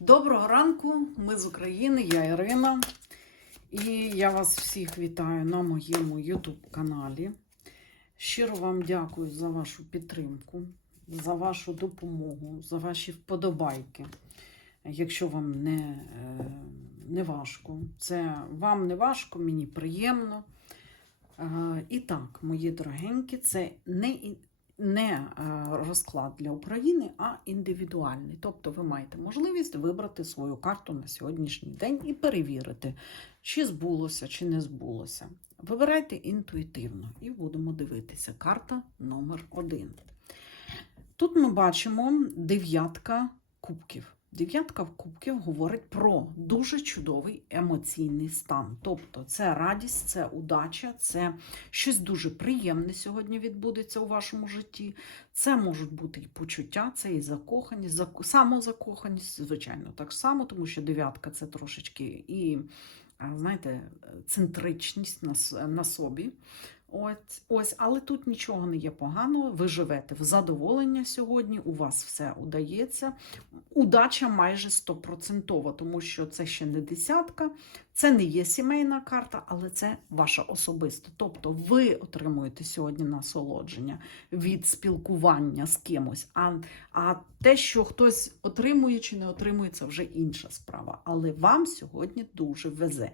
Доброго ранку, ми з України, я Ірина. І я вас всіх вітаю на моєму YouTube каналі. Щиро вам дякую за вашу підтримку, за вашу допомогу, за ваші вподобайки. Якщо вам не, е, не важко, це вам не важко, мені приємно. Е, І так, мої дорогенькі, це не, не е, розклад для України, а індивідуальний. Тобто ви маєте можливість вибрати свою карту на сьогоднішній день і перевірити, чи збулося, чи не збулося. Вибирайте інтуїтивно і будемо дивитися. Карта номер один. Тут ми бачимо дев'ятка кубків. Дев'ятка кубків говорить про дуже чудовий емоційний стан. Тобто це радість, це удача, це щось дуже приємне сьогодні відбудеться у вашому житті. Це можуть бути і почуття, це і закоханість, зак- самозакоханість, звичайно, так само, тому що дев'ятка це трошечки і, знаєте, центричність на, на собі. Ось, ось, але тут нічого не є поганого. Ви живете в задоволення сьогодні, у вас все удається. Удача майже стопроцентова, тому що це ще не десятка, це не є сімейна карта, але це ваша особиста. Тобто ви отримуєте сьогодні насолодження від спілкування з кимось. А, а те, що хтось отримує чи не отримує, це вже інша справа. Але вам сьогодні дуже везе.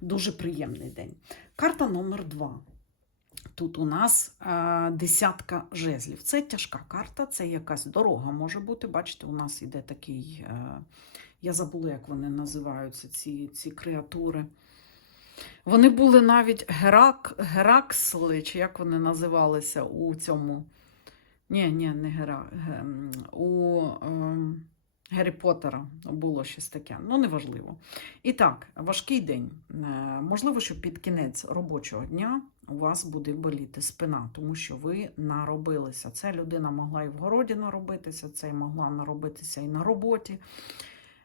Дуже приємний день. Карта номер два. Тут у нас е, десятка жезлів. Це тяжка карта, це якась дорога може бути. Бачите, у нас іде такий. Е, я забула, як вони називаються, ці, ці креатури. Вони були навіть Герак, Гераксли, чи як вони називалися у цьому. Ні, ні, не Гера. ге- У е, Гаррі Поттера було щось таке. Ну, неважливо. І так, важкий день. Е, Можливо, що під кінець робочого дня у вас буде боліти спина, тому що ви наробилися. Це людина могла і в городі наробитися, це могла наробитися і на роботі.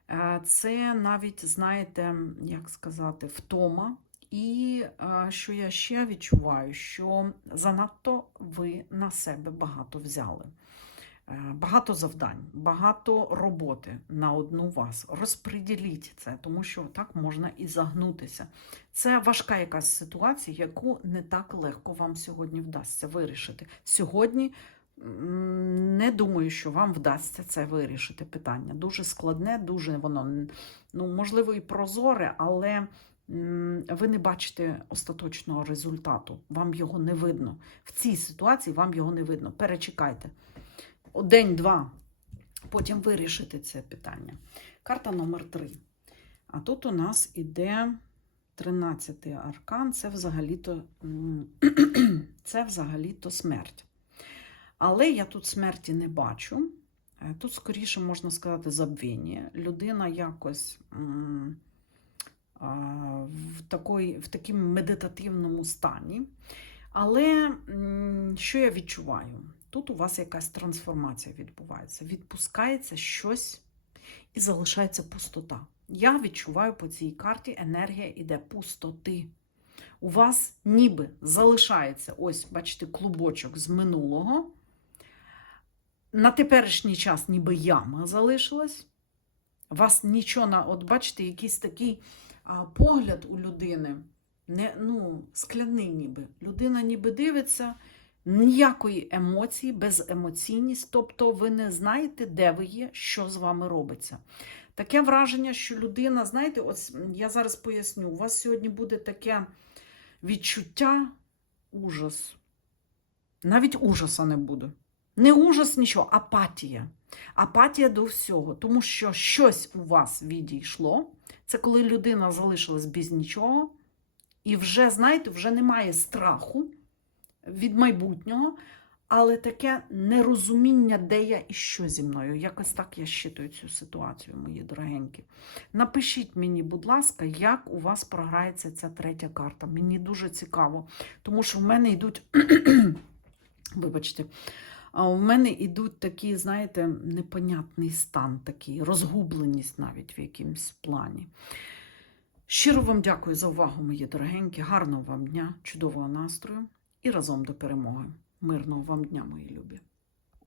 Е, Це навіть, знаєте, як сказати, втома. І е, що я ще відчуваю, що занадто ви на себе багато взяли. Е, Багато завдань, багато роботи на одну вас. Розподіліть це, тому що так можна і загнутися. Це важка якась ситуація, яку не так легко вам сьогодні вдасться вирішити. Сьогодні не думаю, що вам вдасться це вирішити питання. Дуже складне, дуже воно ну, можливо і прозоре, але ви не бачите остаточного результату. Вам його не видно. В цій ситуації вам його не видно. Перечекайте. День-два. Потім вирішите це питання. Карта номер три. А тут у нас іде 13-й аркан, це взагалі-то, це взагалі-то смерть. Але я тут смерті не бачу. Е, Тут, скоріше, можна сказати, забвіння. Людина якось в, такої, в такому медитативному стані. Але що я відчуваю? Тут у вас якась трансформація відбувається. Відпускається щось і залишається пустота. Я відчуваю по цій карті енергія іде пустоти. У вас ніби залишається, ось, бачите, клубочок з минулого. На теперішній час ніби яма залишилась. Вас нічого на, от бачите, якийсь такий а, погляд у людини, не, ну, скляний ніби. Людина ніби дивиться, ніякої емоції, беземоційність, тобто ви не знаєте, де ви є, що з вами робиться. Таке враження, що людина, знаєте, ось я зараз поясню, у вас сьогодні буде таке відчуття ужас. Навіть ужаса не буде. Не ужас, нічого, апатія. Апатія до всього, тому що щось у вас відійшло. Це коли людина залишилась без нічого, і вже, знаєте, вже немає страху від майбутнього, але таке нерозуміння, де я і що зі мною. Якось так я щитую цю ситуацію, мої дорогенькі. Напишіть мені, будь ласка, як у вас програється ця третя карта. Мені дуже цікаво, тому що в мене йдуть, вибачте, у мене йдуть такі, знаєте, непонятний стан, такий, розгубленість навіть в якомусь плані. Щиро вам дякую за увагу, мої дорогенькі. Гарного вам дня, чудового настрою і разом до перемоги. Мирного вам дня, мої любі.